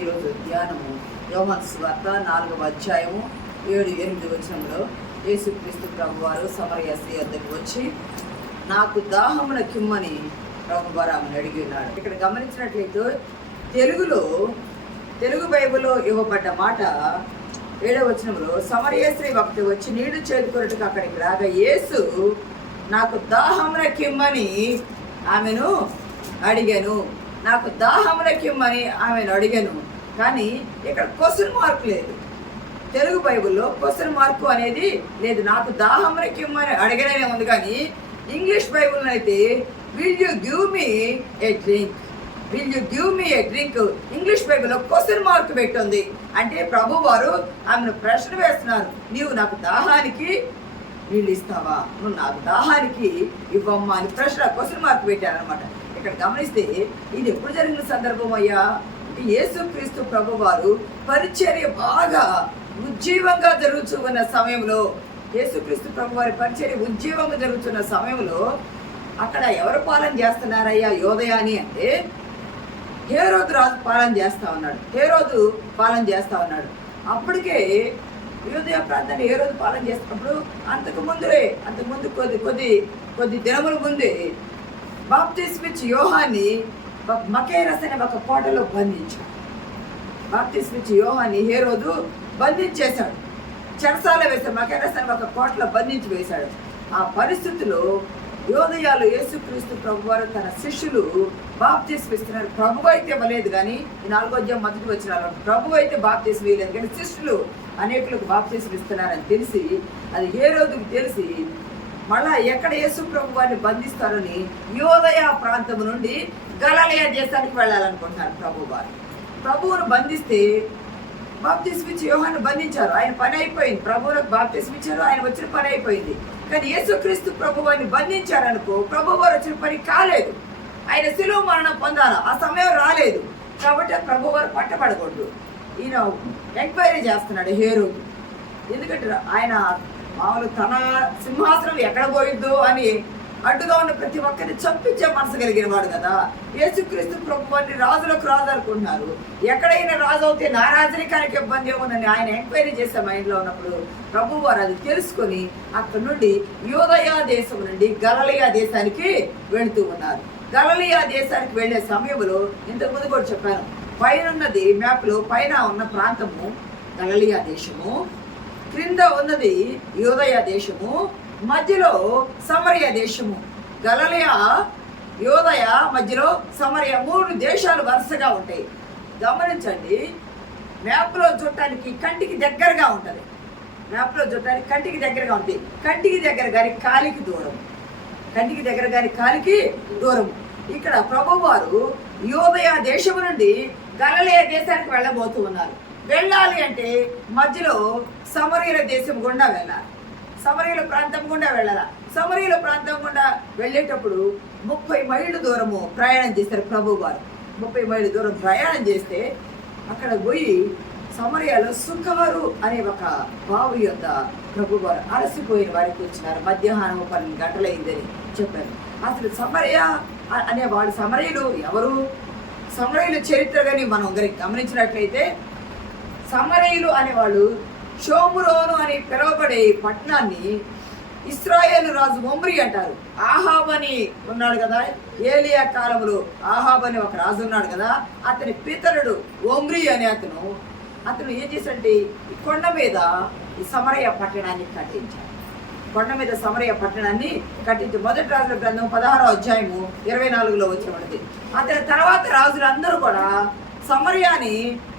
ఈరోజు ధ్యానము యోహాను సువార్త 4వ అధ్యాయము 7-8 వచనంలో యేసుక్రీస్తు ప్రభువారు సమరయ స్త్రీ వద్దకు వచ్చి నాకు దాహమున కిమ్మని ప్రభువారు ఆమెను అడిగి ఉన్నాడు. ఇక్కడ గమనించినట్లయితే తెలుగు బైబిల్లో ఇవ్వబడ్డ మాట 7వ వచనంలో సమరయ స్త్రీ ఒకటి వచ్చి నీళ్లు చేదుకొనుటకు అక్కడికి రాగా యేసు నాకు దాహమున కిమ్మని ఆమెను అడిగాను. నాకు దాహమున కిమ్మని ఆమెను అడిగాను. కానీ ఇక్కడ క్వశ్చన్ మార్క్ లేదు. తెలుగు బైబిల్లో క్వశ్చన్ మార్కు అనేది లేదు. నాకు దాహమున కిమ్మని అడగనే ఉంది. కానీ ఇంగ్లీష్ బైబిల్లో అయితే will you give me A drink, will you give me A drink. English బైబిల్లో క్వశ్చన్ మార్క్ పెట్టుంది. అంటే ప్రభు వారు ఆమెను ప్రశ్న వేస్తున్నారు. నీవు నాకు దాహానికి నీళ్ళు ఇస్తావా, నువ్వు నాకు దాహానికి ఇవ్వమ్మా అని ప్రశ్న క్వశ్చన్ మార్క్ పెట్టారనమాట. ఇక్కడ గమనిస్తే ఇది ఎప్పుడు జరిగిన సందర్భం అయ్యా అంటే యేసుక్రీస్తు ప్రభు వారు పరిచర్య బాగా ఉజ్జీవంగా జరుగుతున్న సమయంలో, యేసుక్రీస్తు ప్రభు వారి పరిచర్య ఉజ్జీవంగా జరుగుతున్న సమయంలో అక్కడ ఎవరు పాలన చేస్తున్నారయ్యా యోదయాని అంటే హేరోదు రాజు పాలన చేస్తా ఉన్నాడు. అప్పటికే యూదయ ప్రాంతాన్ని హేరోదు పాలన చేస్తున్నప్పుడు అంతకుముందు కొద్ది దినముల ముందే బాప్తిస్మిచ్చి యోహాన్ని మకేరస్ అనే ఒక కోటలో బంధించాడు. బాప్తిస్మిచ్చి యోహాన్ని హేరోదు బంధించేశాడు, చెరసాల వేశాడు. మకేరస్ అనే ఒక కోటలో బంధించి వేశాడు. ఆ పరిస్థితిలో యోదయాలు యేసుక్రీస్తు ప్రభు వారు తన శిష్యులు బాప్తిస్మ ఇస్తున్నారు. ప్రభు అయితే ఇవ్వలేదు, కానీ ఈ 4వ అధ్యాయం మొదటి వచనాల్లో ప్రభు అయితే బాప్తిస్మ ఇవ్వలేదు, కానీ శిష్యులు అనేకులకు బాప్తిస్మ ఇస్తున్నారని తెలిసి, అది హేరోదుకు తెలిసి మళ్ళా ఎక్కడ యేసు ప్రభు వారిని బంధిస్తారని యోదయ ప్రాంతం నుండి గలిలయ దేశానికి వెళ్ళాలనుకుంటున్నారు ప్రభు వారు. ప్రభువును బంధిస్తే బాప్తిస్మ ఇచ్చి యోహాను బంధించారు. ఆయన పని అయిపోయింది. ప్రభువులకు బాప్తిస్మ ఇచ్చారు, ఆయన వచ్చిన పని అయిపోయింది. కానీ యేసుక్రీస్తు ప్రభు వారిని బంధించారనుకో ప్రభు వారు వచ్చిన పని కాలేదు. ఆయన శిలువ మరణం పొందాలి, ఆ సమయం రాలేదు. కాబట్టి ప్రభు వారు పట్టబడకూడదు. ఈయన ఎంక్వైరీ చేస్తున్నాడు హేరోదు. ఎందుకంటే ఆయన మామూలు తన సింహాసనం ఎక్కడ పోయిద్దో అని అడ్డుగా ఉన్న ప్రతి ఒక్కరిని చంపించే మనసు కలిగిన వాడు కదా. యేసుక్రీస్తు ప్రభు వారిని రాజులకు రాజు అనుకుంటున్నారు. ఎక్కడైనా రాజు అవుతే నా రాజరికానికి ఇబ్బంది ఏముందని ఆయన ఎంక్వైరీ చేసే మైండ్లో ఉన్నప్పుడు ప్రభు వారు అది తెలుసుకొని అక్కడ నుండి యోదయ దేశం నుండి గలిలయ దేశానికి వెళుతూ ఉన్నారు. గలిలయ దేశానికి వెళ్ళే సమయంలో ఇంతకుముందు కూడా చెప్పాను, పైన ఉన్నది మ్యాప్లో పైన ఉన్న ప్రాంతము గలిలయ దేశము, క్రింద ఉన్నది యోదయ దేశము, మధ్యలో సమరయ దేశము. గలిలయ, యోదయ, మధ్యలో సమరయ 3 దేశాలు వరుసగా ఉంటాయి. గమనించండి, మ్యాప్లో చూడటానికి కంటికి దగ్గరగా ఉంటుంది. కంటికి దగ్గరగా ఉంటుంది. కంటికి దగ్గర గారి కాలికి దూరం. ఇక్కడ ప్రభువారు యోదయ దేశము నుండి గలిలయ దేశానికి వెళ్ళబోతూ ఉన్నారు. వెళ్ళాలి అంటే మధ్యలో సమరయుల దేశం గుండా వెళ్ళాలి, సమరయుల ప్రాంతం గుండా వెళ్ళాలి. సమరయుల ప్రాంతం గుండా వెళ్ళేటప్పుడు 30 మైళ్ళు దూరము ప్రయాణం చేస్తారు ప్రభు వారు. 30 మైళ్ళు దూరం ప్రయాణం చేస్తే అక్కడ పోయి సమరయలో సుఖారు అనే ఒక బావి యొద్ద ప్రభు వారు అలసిపోయిన వారికి వచ్చినారు. మధ్యాహ్నం 12 గంటలైందని చెప్పారు. అసలు సమరయ అనేవాడు, సమరయులు ఎవరు? సమరయుల చరిత్ర కానీ మనం గమనించినట్లయితే సమరయులు అనేవాళ్ళు షోమురోను అని పిలువబడే పట్టణాన్ని ఇశ్రాయేలు రాజు ఒమ్రీ అంటారు. ఆహాబ్ అని ఉన్నాడు కదా, ఏలియా కాలంలో ఆహాబ్ అని ఒక రాజు ఉన్నాడు కదా, అతని పితరుడు ఒమ్రీ అనే అతను ఏం చేశాడంటే ఈ కొండ మీద ఈ సమరయ పట్టణాన్ని కట్టించాడు. మొదటి రాజుల గ్రంథం 16వ అధ్యాయము 24లో వచ్చేవాడిది. అతని తర్వాత రాజులందరూ కూడా సమరయాని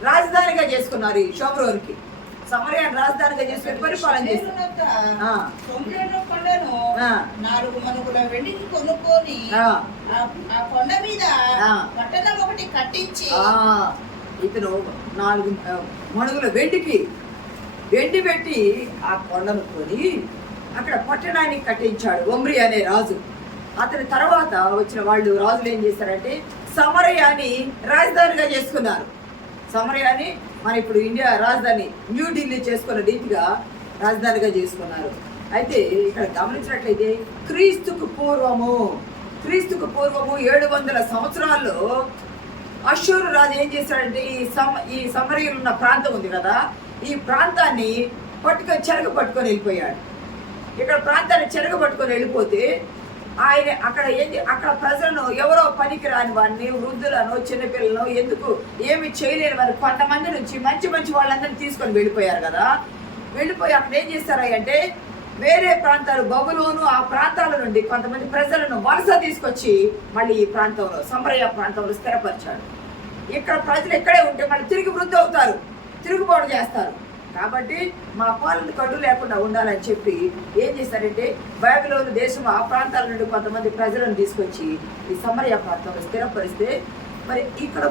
రాజధానిగా చేసుకున్నారు. ఈ షోమ్రోన్కి సమరయాన్ని రాజధానిగా చేసుకుని పరిపాలన చేస్తారు. ఇతను 4 మణుగుల వెండి పెట్టి ఆ కొండను కొని అక్కడ పట్టణాన్ని కట్టించాడు ఒమ్రీ అనే రాజు. అతని తర్వాత వచ్చిన వాళ్ళు రాజులు ఏం చేశారంటే సమరయాని రాజధానిగా చేసుకున్నారు. సమరయాని మన ఇప్పుడు ఇండియా రాజధాని న్యూఢిల్లీ చేసుకున్న రీతిగా రాజధానిగా చేసుకున్నారు. అయితే ఇక్కడ గమనించినట్లయితే క్రీస్తుకు పూర్వము 700 సంవత్సరాల్లో అష్షూరు రాజు ఏం చేశాడంటే ఈ సమరయులు ఉన్న ప్రాంతం ఉంది కదా, ఈ ప్రాంతాన్ని పట్టుకొని వెళ్ళిపోయాడు. ఇక్కడ ప్రాంతాన్ని చెరగబట్టుకొని వెళ్ళిపోతే ఆయన అక్కడ ప్రజలను ఎవరో పనికి రాని వారిని, వృద్ధులను, చిన్నపిల్లలను, ఎందుకు ఏమి చేయలేని వారు కొంతమంది నుంచి మంచి వాళ్ళందరినీ తీసుకొని వెళ్ళిపోయారు కదా. వెళ్ళిపోయి అక్కడ ఏం చేస్తారంటే వేరే ప్రాంతాలు బబులోను ఆ ప్రాంతాల నుండి కొంతమంది ప్రజలను వలస తీసుకొచ్చి మళ్ళీ ఈ ప్రాంతంలో సమరయ ప్రాంతంలో స్థిరపరిచాడు. ఇక్కడ ప్రజలు ఎక్కడే ఉంటే మళ్ళీ తిరిగి వృద్ధి అవుతారు, తిరుగుబాటు చేస్తారు. కాబట్టి మా పాలన కడ్డు లేకుండా ఉండాలని చెప్పి ఏం చేశారంటే బైబిలోను దేశం ఆ ప్రాంతాల నుండి కొంతమంది ప్రజలను తీసుకొచ్చి ఈ సమరయ ప్రాంతంలో స్థిరపరిస్తే, మరి ఇక్కడ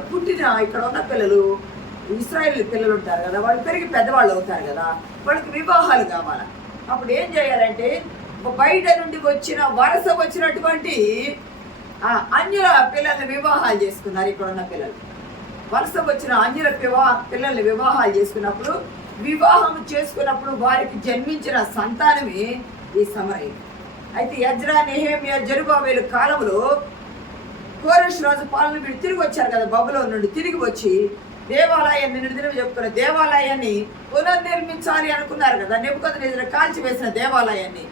ఉన్న పిల్లలు ఇశ్రాయేలు పిల్లలు ఉంటారు కదా, వాళ్ళు పెరిగి పెద్దవాళ్ళు అవుతారు కదా, వాళ్ళకి వివాహాలు కావాలి. అప్పుడు ఏం చేయాలంటే బయట నుండి వచ్చినటువంటి అన్యుల పిల్లల్ని వివాహాలు చేసుకున్నారు. ఇక్కడ ఉన్న పిల్లలు వలస వచ్చిన అన్యుల పిల్లల్ని వివాహాలు చేసుకున్నప్పుడు వారికి జన్మించిన సంతానమే ఈ సమరయ. అయితే యజ్రా, నెహెమ్యా, జెరుబాబేలు కాలంలో కోరెషు రాజు పాలన వీళ్ళు తిరిగి వచ్చారు కదా, బబులోను నుండి తిరిగి వచ్చి దేవాలయాన్ని నిడిదిన చెప్తున్న దేవాలయాన్ని పునర్నిర్మించాలి అనుకున్నారు కదా. నెబుకద్నెజరు కాల్చివేసిన దేవాలయాన్ని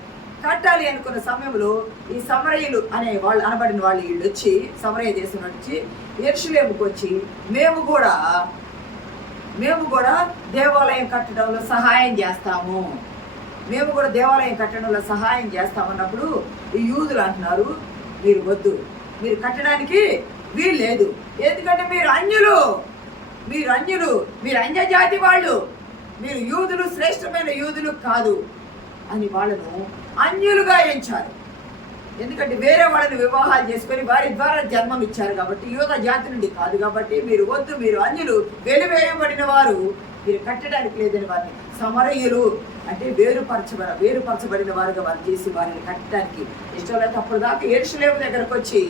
కట్టాలి అనుకున్న సమయంలో ఈ సమరయులు అనే వాళ్ళు అనబడిన వాళ్ళు వీళ్ళు వచ్చి సమరయ దేశం నుంచి యెరూషలేముకు వచ్చి మేము కూడా దేవాలయం కట్టడంలో సహాయం చేస్తాము, అన్నప్పుడు ఈ యూదులు అంటున్నారు మీరు వద్దు, మీరు కట్టడానికి వీలు లేదు, ఎందుకంటే మీరు అన్య జాతి వాళ్ళు, మీరు యూదులు శ్రేష్టమైన యూదులు కాదు అని వాళ్ళను అన్యులుగా ఎంచారు. ఎందుకంటే వేరే వాళ్ళని వివాహాలు చేసుకొని వారి ద్వారా జన్మం ఇచ్చారు కాబట్టి, యూద జాతి నుండి కాదు కాబట్టి మీరు వద్దు, మీరు అన్యులు, వెలివేయబడిన వారు, మీరు కట్టడానికి లేదని వారిని సమరయులు అంటే వేరుపరచబడిన వారుగా వారు చేసి వారిని కట్టడానికి ఇష్టం లేదు. అప్పుడు దాకా యెరూషలేము దగ్గరకు వచ్చి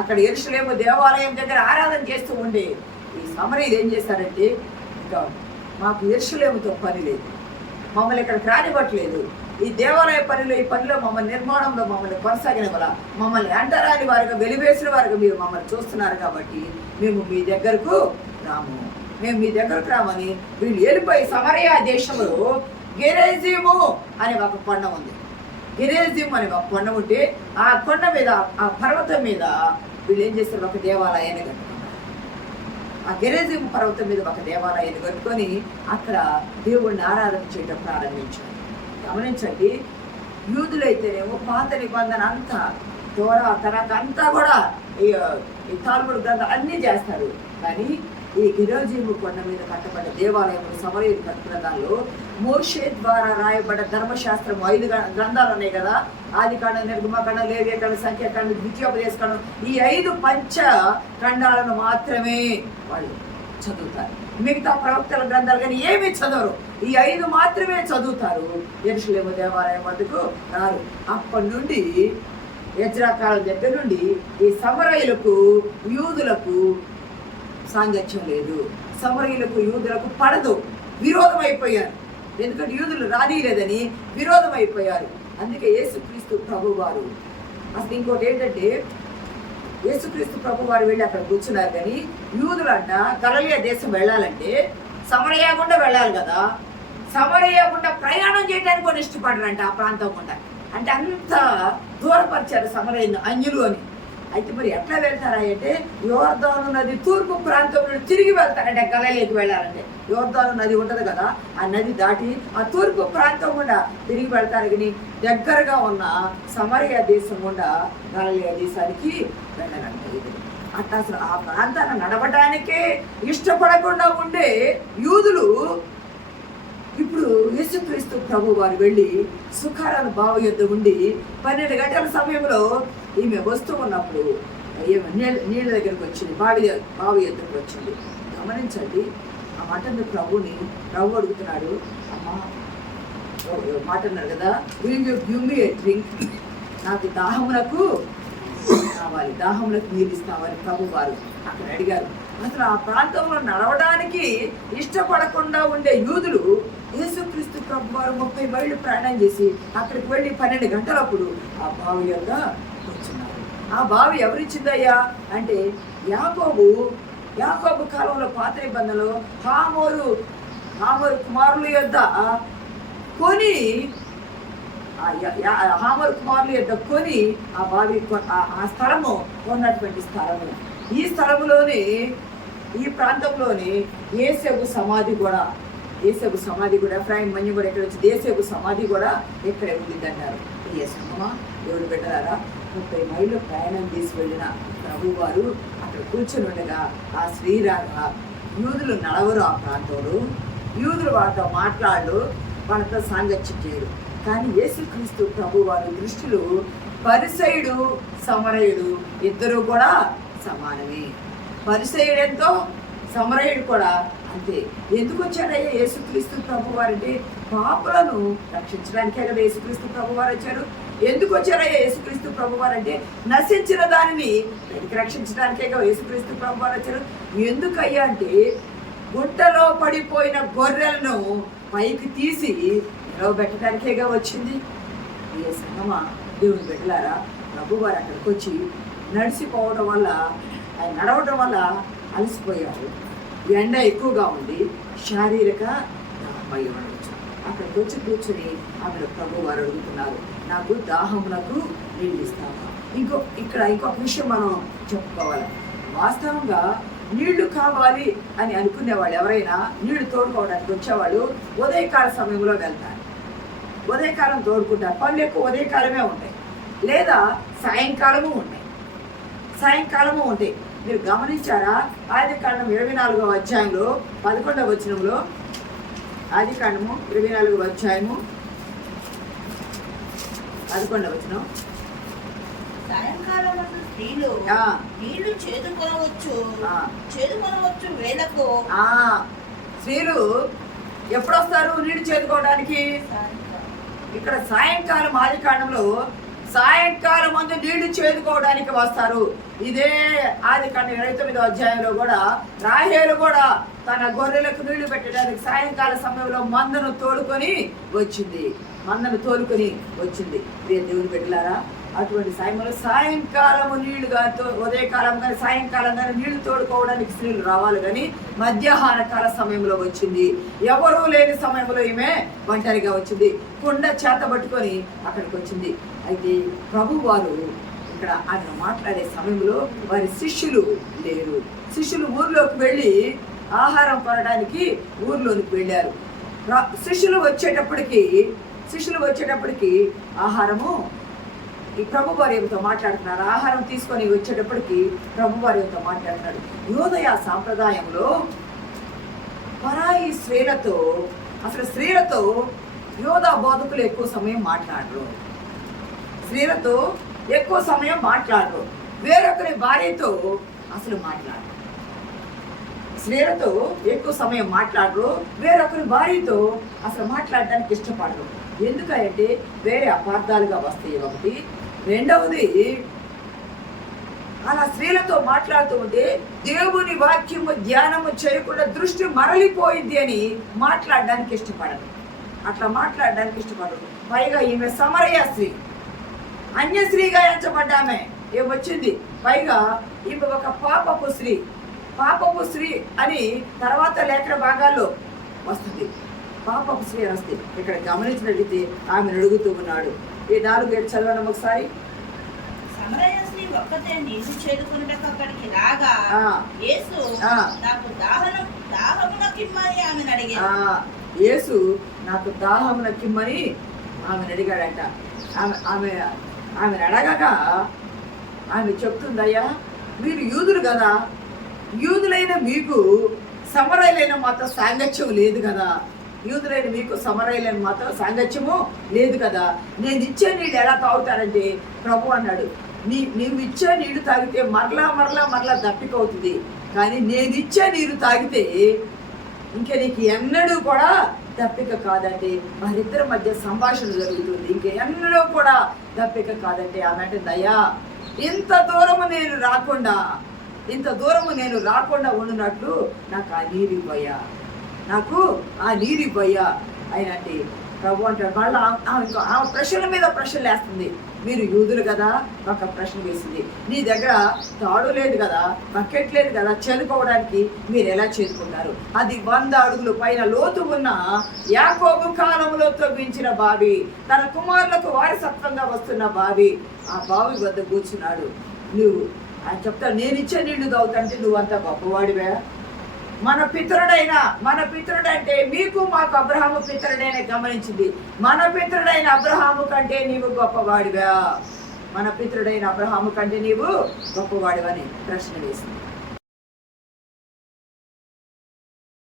అక్కడ యెరూషలేము దేవాలయం దగ్గర ఆరాధన చేస్తూ ఉండే ఈ సమరయులు ఏం చేశారంటే, ఇంకా మాకు యెరూషలేముతో పని లేదు, మమ్మల్ని ఇక్కడ రానివ్వట్లేదు, ఈ దేవాలయ ఈ పనిలో నిర్మాణంలో మమ్మల్ని కొనసాగిన వల్ల మమ్మల్ని అంటరాని వారుగా వెలివేసిన వారుగా మీరు మమ్మల్ని చూస్తున్నారు కాబట్టి మేము మీ దగ్గరకు రామని వీళ్ళు వెళ్ళిపోయి సమరయ దేశంలో గెరేజీము అనే ఒక కొండ ఉంది. గెరేజీము అనే ఒక కొండ ఉంటే ఆ కొండ మీద, ఆ పర్వతం మీద వీళ్ళు ఏం చేస్తారు, ఒక దేవాలయాన్ని కట్టుకున్నారు. ఆ గెరేజీము పర్వతం మీద ఒక దేవాలయాన్ని కట్టుకొని అక్కడ దేవుడిని ఆరాధన చేయడం ప్రారంభించారు. గమనించండి, యూదులైతేనేమో పాత నిబంధన అంతా తోరా తనకు అంతా కూడా ఈ తాల్ముడు గ్రంథం అన్నీ చేస్తారు. కానీ ఈ గెరేజీము కొండ మీద కట్టబడ్డ దేవాలయం సమరయులు కట్టుకున్న దానిలో మోషే ద్వారా రాయబడ్డ ధర్మశాస్త్రం 5 గ్రంథాలు ఉన్నాయి కదా, ఆదికాండం, నిర్గమకాండం, లేవియకాండం, సంఖ్యాకాండం, ద్వితీయోపదేశకాండం, ఈ 5 పంచ ఖండాలను మాత్రమే వాళ్ళు చదువుతారు. మిగతా ప్రవక్తల గ్రంథాలు కానీ ఏమీ చదవరు, ఈ 5 మాత్రమే చదువుతారు. యెరూషలేము దేవాలయం వద్దకు రారు. అప్పటి నుండి యెజ్రా కాలం దగ్గర నుండి ఈ సమరయులకు యూదులకు సాంగత్యం లేదు, సమరయులకు యూదులకు పడదు, విరోధం అయిపోయారు. ఎందుకంటే యూదులు రానీలేదని విరోధం అయిపోయారు. అందుకే యేసుక్రీస్తు ప్రభు వారు, అసలు ఇంకోటి ఏంటంటే యేసుక్రీస్తు ప్రభు వారు వెళ్ళి అక్కడ కూర్చున్నారు. కానీ యూదులంట గలిలయ దేశం వెళ్ళాలంటే సమరయ గుండా వెళ్ళాలి కదా, సమరయ గుండా ప్రయాణం చేయడానికి కూడా ఇష్టపడరంట ఆ ప్రాంతం గుండా. అంటే అంత దూరపరిచారు సమరయను అన్యులు అని. అయితే మరి ఎట్లా వెళ్తారా అంటే యోర్దాను నది తూర్పు ప్రాంతం నుండి తిరిగి వెళ్తారంటే గలిలయకి వెళ్ళాలంటే యోర్దాను నది ఉంటుంది కదా, ఆ నది దాటి ఆ తూర్పు ప్రాంతం గుండా తిరిగి వెళ్తారు. కానీ దగ్గరగా ఉన్న సమరయ దేశం గుండా గలిలయ దేశానికి వెళ్ళాలంటే అట్లా అసలు ఆ ప్రాంతాన్ని నడవడానికే ఇష్టపడకుండా ఉండే యూదులు ఇప్పుడు యేసుక్రీస్తు ప్రభు వారు వెళ్ళి సుఖారాను బావి యొద్ద ఉండి 12 గంటల సమయంలో ఈమె వస్తూ ఉన్నప్పుడు నీళ్ళ దగ్గరకు వచ్చింది, బావి యొద్దకు వచ్చింది. గమనించండి, ఆ మాట ప్రభు అడుగుతున్నాడు, అమ్మా మాట అన్నారు కదా, will you give me a drink, నాకు దాహమునకు నీళ్ళు ఇస్తామని ప్రభు వారు అక్కడ అడిగారు. అసలు ఆ ప్రాంతంలో నడవడానికి ఇష్టపడకుండా ఉండే యూదులు యేసుక్రీస్తు ప్రభు వారు 30 మైళ్ళు ప్రయాణం చేసి అక్కడికి వెళ్ళి 12 గంటలప్పుడు ఆ బావి యొద్ద కూర్చున్నారు. ఆ బావి ఎవరిచ్చిందయ్యా అంటే యాకోబు యాకోబు కాలంలో పాత నిబంధనలో హామోరు కుమారుల యొద్ద కొని హామోరు కుమారుల యొద్ద కొని ఆ బావి ఆ స్థలము ఉన్నటువంటి స్థలము. ఈ స్థలములోనే, ఈ ప్రాంతంలోనే యేసేపు సమాధి కూడా ఎఫ్రాయిం మన్యం కూడా ఎక్కడ వచ్చి యేసేపు సమాధి కూడా ఇక్కడే ఉండింది అంటారు. దేవుడు పెట్టారా 30 మైళ్ళు ప్రయాణం చేసి వెళ్ళిన ప్రభు వారు అక్కడ కూర్చొని ఉండగా ఆ శ్రీరాగా యూదులు నడవరు, ఆ ప్రాంతంలో యూదులు వాళ్ళతో మాట్లాడు, వాళ్ళతో సాంగత్యం చేయరు. కానీ యేసుక్రీస్తు ప్రభు వారి దృష్టిలో పరిసయుడు సమరయుడు ఇద్దరు కూడా సమానమే. పరిసయుడు ఎంతో, సమరయుడు కూడా అంతే. ఎందుకు వచ్చాడయ్యా యేసుక్రీస్తు ప్రభు వారంటే పాపులను రక్షించడానికే కదా యేసుక్రీస్తు ప్రభు వారు వచ్చారు. ఎందుకు వచ్చారయ్యా యేసుక్రీస్తు ప్రభు వారంటే నశించిన దానిని రక్షించడానికే కదా యేసుక్రీస్తు ప్రభు వారు వచ్చారు. ఎందుకయ్యా అంటే గుట్టలో పడిపోయిన గొర్రెలను పైకి తీసి నిలవబెట్టడానికేగా వచ్చింది. ఏ సంగమా దేవుని బిడ్డలారా, ప్రభు వారు అక్కడికి వచ్చి నడిచిపోవడం వల్ల, ఆయన నడవడం వల్ల అలసిపోయారు. ఎండ ఎక్కువగా ఉంది, శారీరక దాహమై ఉండవచ్చు. అక్కడికి వచ్చి కూర్చొని అక్కడ ప్రభు వారు అడుగుతున్నారు, నాకు దాహమునకు నీళ్ళు ఇస్తావా? ఇంకొక విషయం మనం చెప్పుకోవాలి. వాస్తవంగా నీళ్లు కావాలి అని అనుకునేవాళ్ళు ఎవరైనా నీళ్లు తోడుకోవడానికి వచ్చేవాళ్ళు ఉదయకాల సమయంలో వెళ్తారు. ఉదయకాలం తోడుకుంటారు. పనులు ఎక్కువ ఉదయకాలమే ఉంటాయి, లేదా సాయంకాలము ఉంటాయి. మీరు గమనించారా? ఆదికాండం 24వ అధ్యాయంలో 11వ వచనంలో, ఆదికాండము 24వ అధ్యాయము 11వ వచనం, సాయంకాలం స్త్రీలు నీళ్లు చేదుకొనవచ్చు వేళకు. స్త్రీలు ఎప్పుడు వస్తారు నీళ్లు చేదుకోవడానికి? ఇక్కడ సాయంకాలం, ఆదికాండంలో సాయంకాలం ముందు నీళ్లు చేదుకోవడానికి వస్తారు. ఇదే ఆదికాండం 29వ అధ్యాయంలో కూడా రాహేలు కూడా తన గొర్రెలకు నీళ్లు పెట్టడానికి సాయంకాల సమయంలో మందను తోలుకొని వచ్చింది. దేవుని పెట్టారా? అటువంటి సమయంలో సాయంకాలము నీళ్లు కానీ, ఉదయకాలం కానీ సాయంకాలం కానీ నీళ్లు తోడుకోవడానికి స్త్రీలు రావాలి. కానీ మధ్యాహ్న కాల సమయంలో వచ్చింది. ఎవరూ లేని సమయంలో ఈమె ఒంటరిగా వచ్చింది. కుండ చేత పట్టుకొని అక్కడికి వచ్చింది. అయితే ప్రభు వారు ఇక్కడ ఆయన మాట్లాడే సమయంలో వారి శిష్యులు లేరు. శిష్యులు ఊర్లోకి వెళ్ళి ఆహారం కొనడానికి ఊర్లోనికి వెళ్ళారు. శిష్యులు వచ్చేటప్పటికి ఆహారము ఈ ప్రభు వారితో మాట్లాడుతున్నారు. ఆహారం తీసుకొని వచ్చేటప్పటికి ప్రభు వారితో మాట్లాడుతున్నాడు. యోదయ సాంప్రదాయంలో పరాయి స్త్రీలతో యోధా బోధకులు ఎక్కువ సమయం మాట్లాడరు. వేరొకరి భార్యతో అసలు మాట్లాడరు. స్త్రీలతో ఎక్కువ సమయం మాట్లాడరు, వేరొకరి భార్యతో అసలు మాట్లాడడానికి ఇష్టపడరు. ఎందుకంటే వేరే అపార్థాలుగా వస్తాయి ఒకటి. రెండవది, అలా స్త్రీలతో మాట్లాడుతూ ఉంటే దేవుని వాక్యము ధ్యానము చేయకుండా దృష్టి మరలిపోయింది అని మాట్లాడడానికి ఇష్టపడరు. పైగా ఈమె సమరయ స్త్రీ, అన్యశ్రీగా ఎంచబడ్డామే ఏమొచ్చింది. పైగా ఈమె ఒక పాపపు స్త్రీ అని తర్వాత లేఖన భాగాల్లో వస్తుంది. పాపపు స్త్రీ అని వస్తుంది. ఇక్కడ గమనించినట్లయితే ఆమెను అడుగుతూ ఉన్నాడు. ఈ 4 చదవడం ఒకసారి. సమరయ స్త్రీ ఒక్కతే నీళ్లు చేదుకొనుటకు అక్కడికి రాగా యేసు నాకు దాహమునకిమ్మని ఆమెను అడిగాడు. యేసు నాకు దాహమునకిమ్మని ఆమెను అడిగాడంట. ఆమెను అడగగా ఆమె చెప్తుందయ్యా, మీరు యూదులు కదా, యూదులైన మీకు సమరయులైన మాతో సాంగత్యం లేదు కదా, లేదు కదా, నేను ఇచ్చే నీళ్ళు ఎలా తాగుతానంటే ప్రభు అన్నాడు, నీవు ఇచ్చే నీళ్లు తాగితే మరలా దప్పికవుతుంది. కానీ నేను ఇచ్చే నీరు తాగితే ఇంకా నీకు ఎన్నడూ కూడా దప్పిక కాదంటే వారిద్దరి మధ్య సంభాషణ జరుగుతుంది. ఇంకెన్నడూ కూడా దప్పిక కాదంటే ఆమె అంటే, దయా ఇంత దూరము నేను రాకుండా ఉండునట్లు నాకు ఆ నీరు ఇవ్వయ్యా ఆయన అంటే ప్రభు అంటాడు. మళ్ళీ ఆమె ప్రశ్నల మీద ప్రశ్నలు వేస్తుంది. మీరు యూదులు కదా, ఒక ప్రశ్న వేసింది. నీ దగ్గర తాడు లేదు కదా, బకెట్ లేదు కదా, చేదుకోవడానికి మీరు ఎలా చేదుకుంటారు? అది 100 అడుగులు పైన లోతు ఉన్న యాకోబు కాలంలో తవ్వించిన బావి, తన కుమారులకు వారసత్వంగా వస్తున్న బావి. ఆ బావి వద్ద కూర్చున్నాడు. నువ్వు ఆయన చెప్తా, నేను ఇచ్చే నీళ్లు తాగుతుంటే నువ్వంతా గొప్పవాడివే? మన పితరుడంటే మీకు మాకు అబ్రహాము పితరుడైన గమనించింది. మన పితరుడైన అబ్రహాము కంటే నీవు గొప్పవాడివా? మన పితరుడైన అబ్రహాము కంటే నీవు గొప్పవాడివని ప్రశ్న వేసింది.